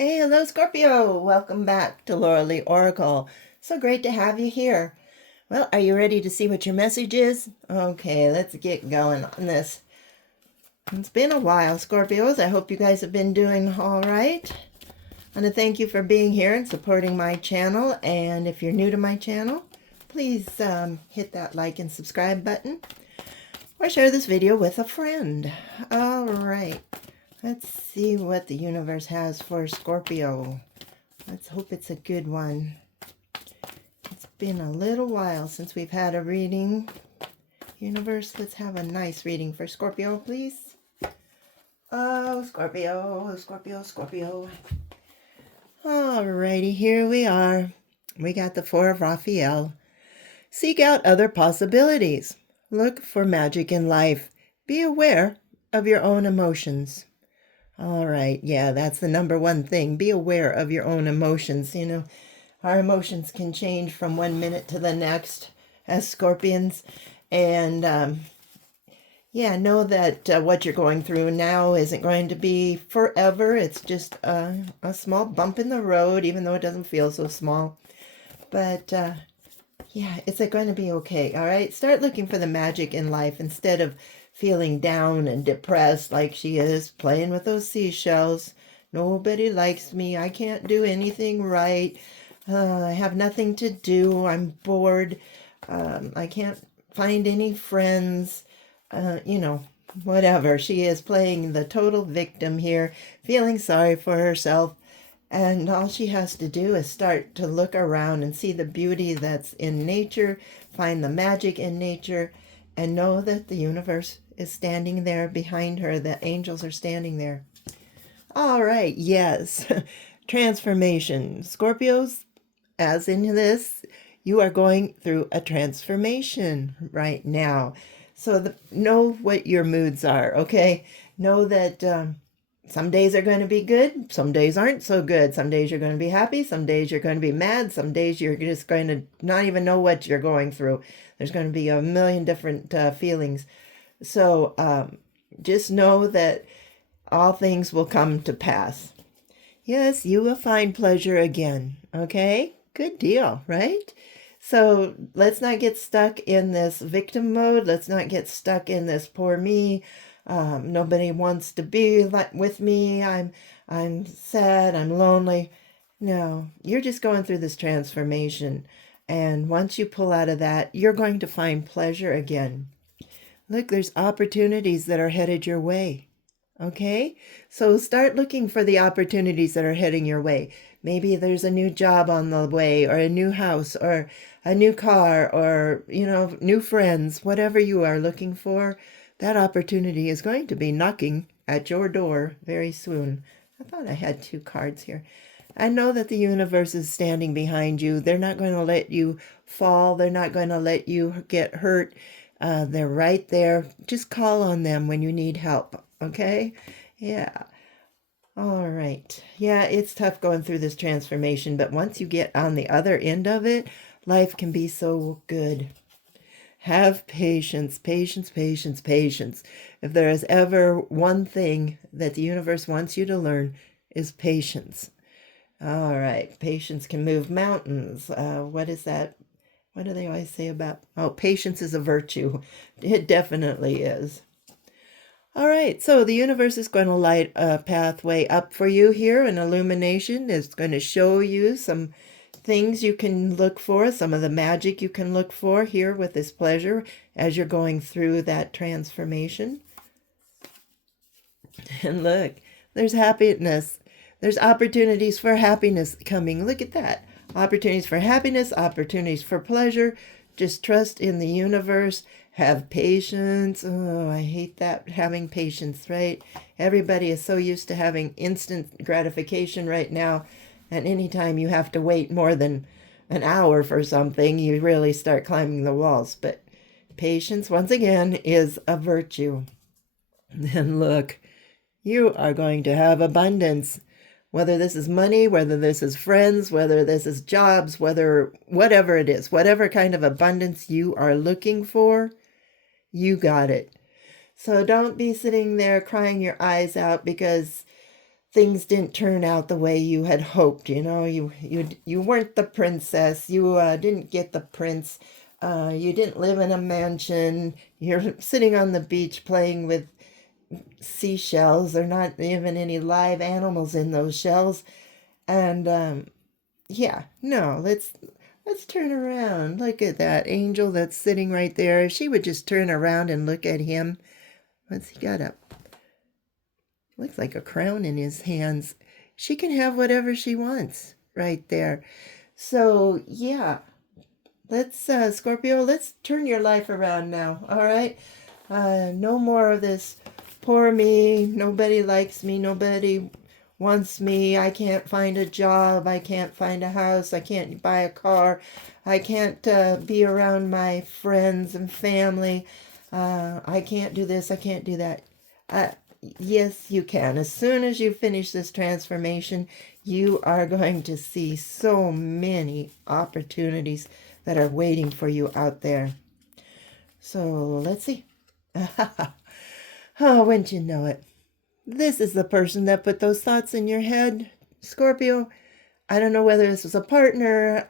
Hey, hello, Scorpio. Welcome back to Laura Lee Oracle. So great to have you here. Well, are you ready to see what your message is? Okay, let's get going on this. It's been a while, Scorpios. I hope you guys have been doing all right. I want to thank you for being here and supporting my channel. And if you're new to my channel, please hit that like and subscribe button or share this video with a friend. All right. Let's see what the universe has for Scorpio. Let's hope it's a good one. It's been a little while since we've had a reading. Universe, let's have a nice reading for Scorpio, please. Oh, Scorpio, Scorpio, Scorpio. Alrighty, here we are. We got the Four of Raphael. Seek out other possibilities. Look for magic in life. Be aware of your own emotions. All right, yeah, that's the number one thing. Be aware of your own emotions. You know, our emotions can change from 1 minute to the next as Scorpions. And yeah, know that what you're going through now isn't going to be forever. It's just a small bump in the road, even though it doesn't feel so small. But yeah, it's going to be okay, all right? Start looking for the magic in life instead of feeling down and depressed like she is, playing with those seashells. Nobody likes me. I can't do anything right. I have nothing to do. I'm bored. I can't find any friends. You know, whatever. She is playing the total victim here, feeling sorry for herself. And all she has to do is start to look around and see the beauty that's in nature, find the magic in nature, and know that the universe is standing there behind her. The angels are standing there. All right, yes. Transformation. Scorpios, as in this, you are going through a transformation right now. So know what your moods are, okay? Know that some days are going to be good. Some days aren't so good. Some days you're going to be happy. Some days you're going to be mad. Some days you're just going to not even know what you're going through. There's going to be a million different feelings. So just know that all things will come to pass. Yes, you will find pleasure again. Okay? Good deal, right? So let's not get stuck in this victim mode. Let's not get stuck in this poor me. Nobody wants to be with me. I'm sad. I'm lonely. No, you're just going through this transformation. And once you pull out of that, you're going to find pleasure again. Look, there's opportunities that are headed your way. Okay? So start looking for the opportunities that are heading your way. Maybe there's a new job on the way, or a new house, or a new car, or, you know, new friends. Whatever you are looking for, that opportunity is going to be knocking at your door very soon. I thought I had two cards here. I know that the universe is standing behind you. They're not going to let you fall. They're not going to let you get hurt. They're right there. Just call on them when you need help, okay? Yeah. All right. Yeah, it's tough going through this transformation, but once you get on the other end of it, life can be so good. Have patience, patience, patience, patience. If there is ever one thing that the universe wants you to learn, is patience. All right. Patience can move mountains. What is that? What do they always say about, oh, patience is a virtue. It definitely is. All right, so the universe is going to light a pathway up for you here, an illumination. It's going to show you some things you can look for, some of the magic you can look for here with this pleasure as you're going through that transformation. And look, there's happiness. There's opportunities for happiness coming. Look at that. Opportunities for happiness, opportunities for pleasure. Just trust in the universe. Have patience. Oh, I hate that, having patience, right? Everybody is so used to having instant gratification right now. And anytime you have to wait more than an hour for something, you really start climbing the walls. But patience, once again, is a virtue. And look, you are going to have abundance. Whether this is money, whether this is friends, whether this is jobs, whatever it is, whatever kind of abundance you are looking for, you got it. So don't be sitting there crying your eyes out because things didn't turn out the way you had hoped. You weren't the princess. You didn't get the prince. You didn't live in a mansion. You're sitting on the beach playing with seashells. There are not even any live animals in those shells. And yeah, no, let's turn around. Look at that angel that's sitting right there. If she would just turn around and look at him. What's he got up? Looks like a crown in his hands. She can have whatever she wants right there. So, yeah, let's, Scorpio, let's turn your life around now, all right? No more of this poor me, nobody likes me, nobody wants me, I can't find a job, I can't find a house, I can't buy a car, I can't be around my friends and family, I can't do this, I can't do that. Yes, you can. As soon as you finish this transformation, you are going to see so many opportunities that are waiting for you out there. So let's see. Oh, wouldn't you know it? This is the person that put those thoughts in your head, Scorpio. I don't know whether this was a partner,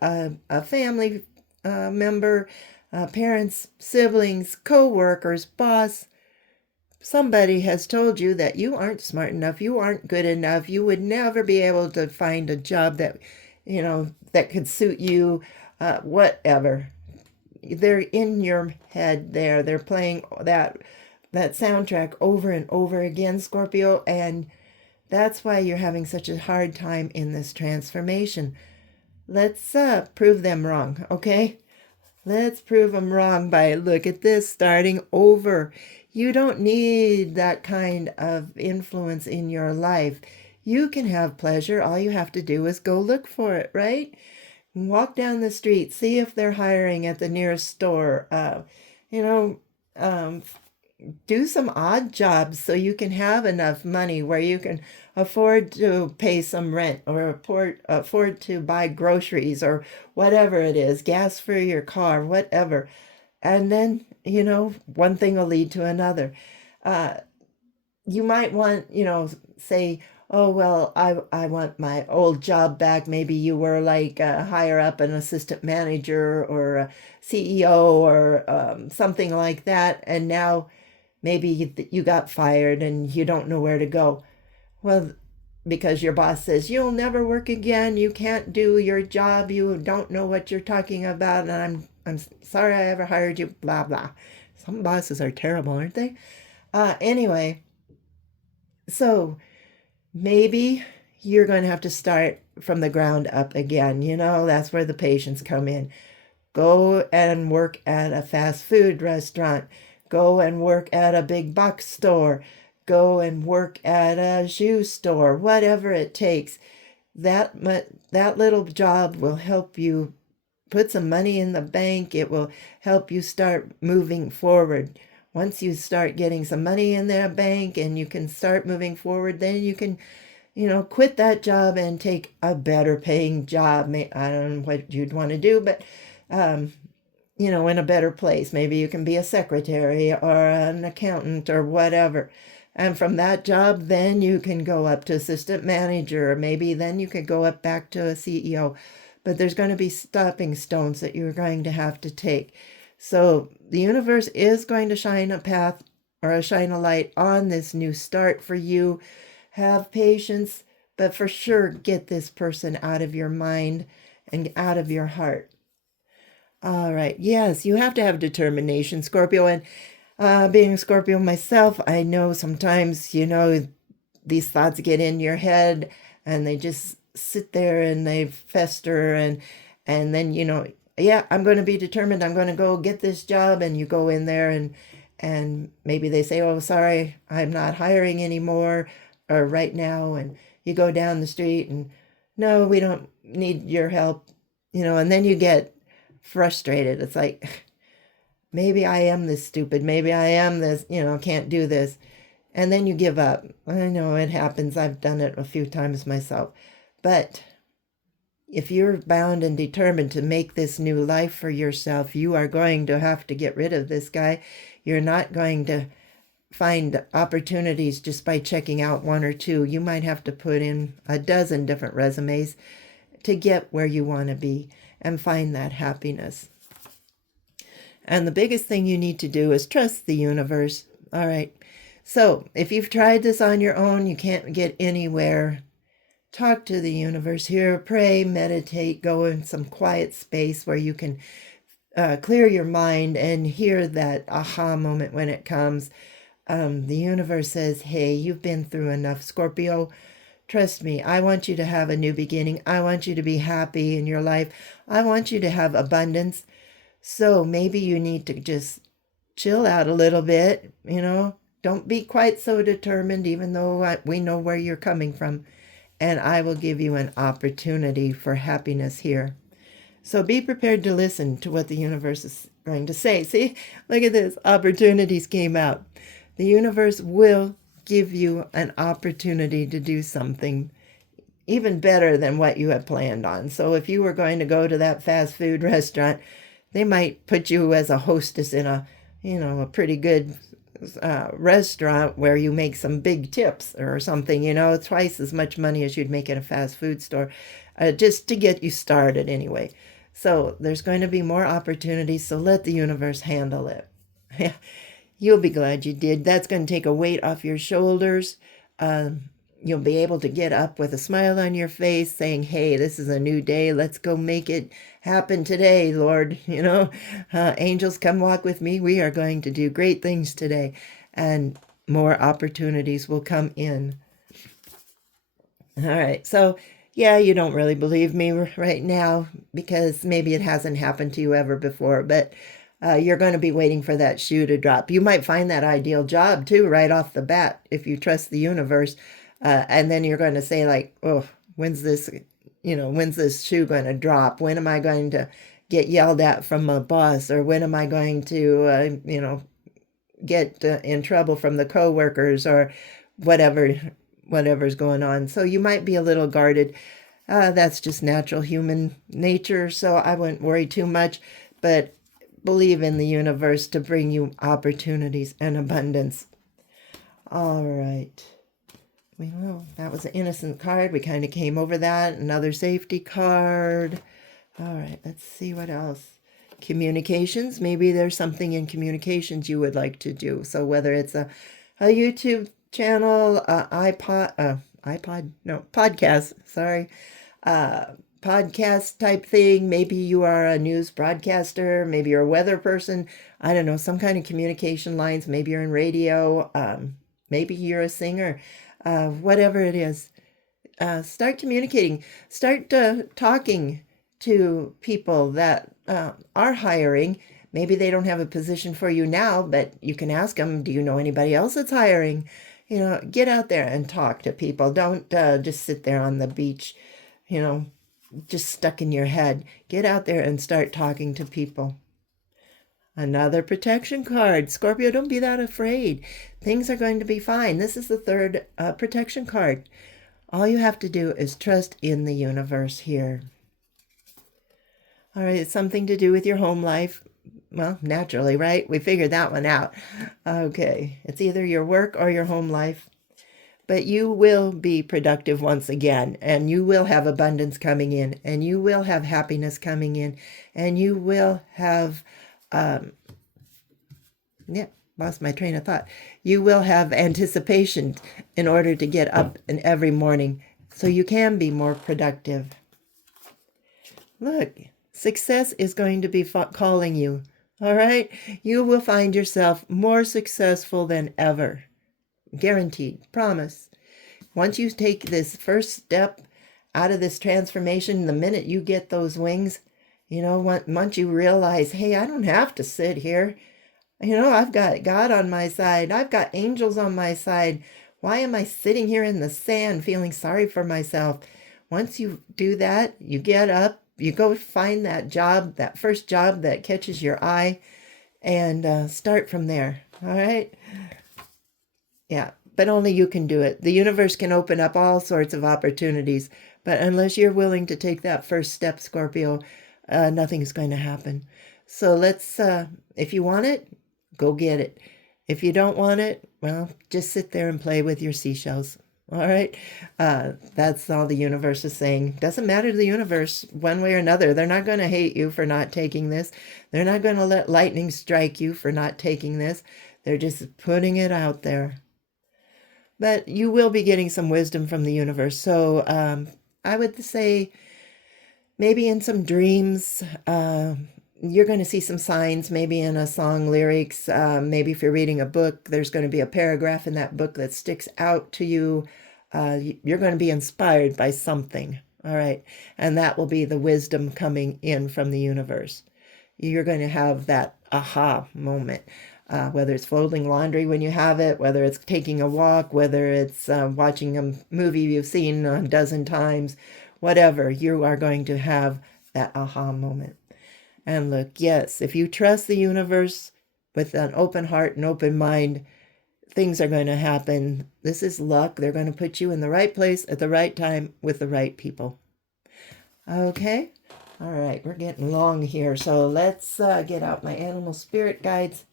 a family member, parents, siblings, co-workers, boss. Somebody has told you that you aren't smart enough, you aren't good enough, you would never be able to find a job that, that could suit you, whatever. They're in your head there. They're playing that soundtrack over and over again, Scorpio, and that's why you're having such a hard time in this transformation. Let's prove them wrong, okay? Let's prove them wrong by, look at this, starting over. You don't need that kind of influence in your life. You can have pleasure. All you have to do is go look for it, right? Walk down the street, see if they're hiring at the nearest store. You know, do some odd jobs so you can have enough money where you can afford to pay some rent or afford to buy groceries or whatever it is, gas for your car, whatever. And then, one thing will lead to another. You might want, say, oh, well, I want my old job back. Maybe you were like higher up, an assistant manager or a CEO or something like that. And now maybe you got fired and you don't know where to go. Well, because your boss says you'll never work again, you can't do your job, you don't know what you're talking about, and I'm sorry I ever hired you, blah blah. Some bosses are terrible, aren't they? Anyway, so maybe you're going to have to start from the ground up again. That's where the patients come in. Go and work at a fast food restaurant. Go and work at a big box store. Go and work at a shoe store, whatever it takes. That little job will help you put some money in the bank. It will help you start moving forward. Once you start getting some money in their bank and you can start moving forward, then you can, quit that job and take a better paying job. I don't know what you'd want to do, but in a better place. Maybe you can be a secretary or an accountant or whatever. And from that job, then you can go up to assistant manager, or maybe then you could go up back to a CEO. But there's going to be stepping stones that you're going to have to take. So the universe is going to shine a path or shine a light on this new start for you. Have patience, but for sure get this person out of your mind and out of your heart. All right. Yes, you have to have determination, Scorpio. And being a Scorpio myself, I know sometimes, these thoughts get in your head and they just sit there and they fester and then, yeah, I'm going to be determined. I'm going to go get this job. And you go in there and maybe they say, oh, sorry, I'm not hiring anymore or right now. And you go down the street and no, we don't need your help, and then you get frustrated. It's like, maybe I am this stupid. Maybe I am this, can't do this. And then you give up. I know it happens. I've done it a few times myself. But if you're bound and determined to make this new life for yourself, you are going to have to get rid of this guy. You're not going to find opportunities just by checking out one or two. You might have to put in a dozen different resumes to get where you want to be and find that happiness. And the biggest thing you need to do is trust the universe. All right. So if you've tried this on your own, you can't get anywhere, talk to the universe here, pray, meditate, go in some quiet space where you can clear your mind and hear that aha moment when it comes. The universe says, hey, you've been through enough, Scorpio. Trust me, I want you to have a new beginning. I want you to be happy in your life. I want you to have abundance. So maybe you need to just chill out a little bit, Don't be quite so determined, even though we know where you're coming from. And I will give you an opportunity for happiness here. So be prepared to listen to what the universe is going to say. See, look at this. Opportunities came out. The universe will give you an opportunity to do something even better than what you had planned on. So if you were going to go to that fast food restaurant, they might put you as a hostess in a pretty good restaurant where you make some big tips or something, twice as much money as you'd make at a fast food store, just to get you started anyway. So there's going to be more opportunities, so let the universe handle it. You'll be glad you did. That's going to take a weight off your shoulders. You'll be able to get up with a smile on your face saying, hey, this is a new day. Let's go make it happen today, Lord. Angels, come walk with me. We are going to do great things today. And more opportunities will come in. All right. So, yeah, you don't really believe me right now because maybe it hasn't happened to you ever before. But you're going to be waiting for that shoe to drop. You might find that ideal job, too, right off the bat, if you trust the universe. And then you're going to say, like, oh, when's this shoe going to drop? When am I going to get yelled at from my boss? Or when am I going to, get in trouble from the coworkers or whatever's going on? So you might be a little guarded. That's just natural human nature. So I wouldn't worry too much, but believe in the universe to bring you opportunities and abundance. All right. Well, that was an innocent card. We kind of came over that. Another safety card. All right, let's see what else. Communications. Maybe there's something in communications you would like to do. So whether it's a YouTube channel, podcast, sorry. Podcast type thing. Maybe you are a news broadcaster. Maybe you're a weather person. I don't know, some kind of communication lines. Maybe you're in radio. Maybe you're a singer. Whatever it is, start communicating. Start talking to people that are hiring. Maybe they don't have a position for you now, but you can ask them, do you know anybody else that's hiring? Get out there and talk to people. Don't just sit there on the beach, just stuck in your head. Get out there and start talking to people. Another protection card. Scorpio, don't be that afraid. Things are going to be fine. This is the third protection card. All you have to do is trust in the universe here. All right, it's something to do with your home life. Well, naturally, right? We figured that one out. Okay, it's either your work or your home life. But you will be productive once again, and you will have abundance coming in, and you will have happiness coming in, and you will have, lost my train of thought. You will have anticipation in order to get up in every morning, so you can be more productive. Look, success is going to be calling you, all right? You will find yourself more successful than ever. Guaranteed. Promise. Once you take this first step out of this transformation, the minute you get those wings, once you realize, hey, I don't have to sit here. I've got God on my side. I've got angels on my side. Why am I sitting here in the sand feeling sorry for myself? Once you do that, you get up, you go find that job, that first job that catches your eye, and start from there. All right? Yeah, but only you can do it. The universe can open up all sorts of opportunities, but unless you're willing to take that first step, Scorpio, nothing's going to happen. So let's, if you want it, go get it. If you don't want it, well, just sit there and play with your seashells. All right. That's all the universe is saying. Doesn't matter to the universe one way or another. They're not going to hate you for not taking this. They're not going to let lightning strike you for not taking this. They're just putting it out there. But you will be getting some wisdom from the universe. So I would say maybe in some dreams, you're going to see some signs, maybe in a song lyrics. Maybe if you're reading a book, there's going to be a paragraph in that book that sticks out to you. You're going to be inspired by something. All right. And that will be the wisdom coming in from the universe. You're going to have that aha moment. Whether it's folding laundry when you have it, whether it's taking a walk, whether it's watching a movie you've seen a dozen times, whatever, you are going to have that aha moment. And look, yes, if you trust the universe with an open heart and open mind, things are going to happen. This is luck. They're going to put you in the right place at the right time with the right people. Okay? All right, we're getting long here, so let's get out my animal spirit guides,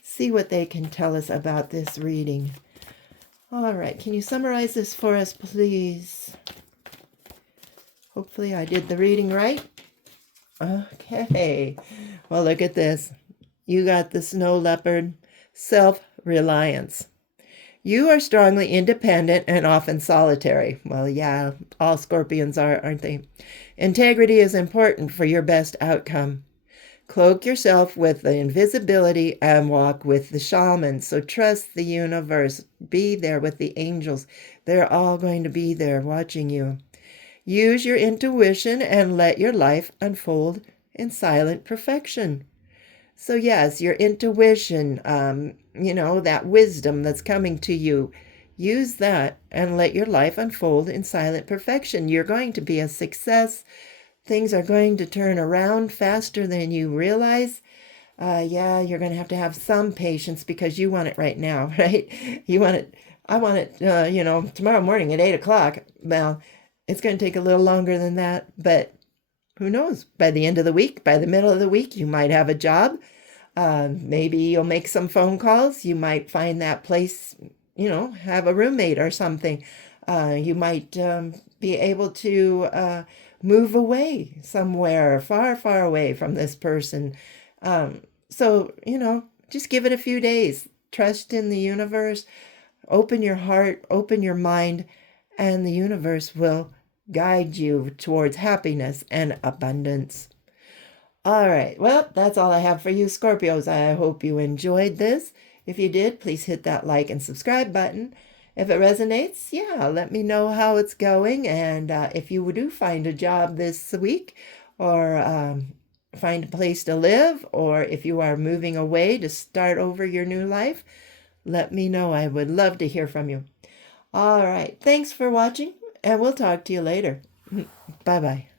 see what they can tell us about this reading. All right, can you summarize this for us, please? Hopefully I did the reading right. Okay, well, look at this. You got the snow leopard, self-reliance. You are strongly independent and often solitary. Well, yeah, all scorpions are, aren't they? Integrity is important for your best outcome. Cloak yourself with the invisibility and walk with the shaman. So trust the universe. Be there with the angels. They're all going to be there watching you. Use your intuition and let your life unfold in silent perfection. So yes, your intuition, that wisdom that's coming to you, use that and let your life unfold in silent perfection. You're going to be a success. Things are going to turn around faster than you realize. You're going to have some patience because you want it right now, right? You want it, I want it, tomorrow morning at 8 o'clock. Well, it's going to take a little longer than that, but who knows? By the end of the week, by the middle of the week, you might have a job. Maybe you'll make some phone calls. You might find that place, have a roommate or something. You might be able to move away somewhere far, far away from this person. So, just give it a few days. Trust in the universe. Open your heart, open your mind, and the universe will guide you towards happiness and abundance. All right, well, that's all I have for you, Scorpios. I hope you enjoyed this. If you did, please hit that like and subscribe button. If it resonates, let me know how it's going. And if you do find a job this week or find a place to live, or if you are moving away to start over your new life, let me know. I would love to hear from you. All right, thanks for watching, and we'll talk to you later. Bye-bye.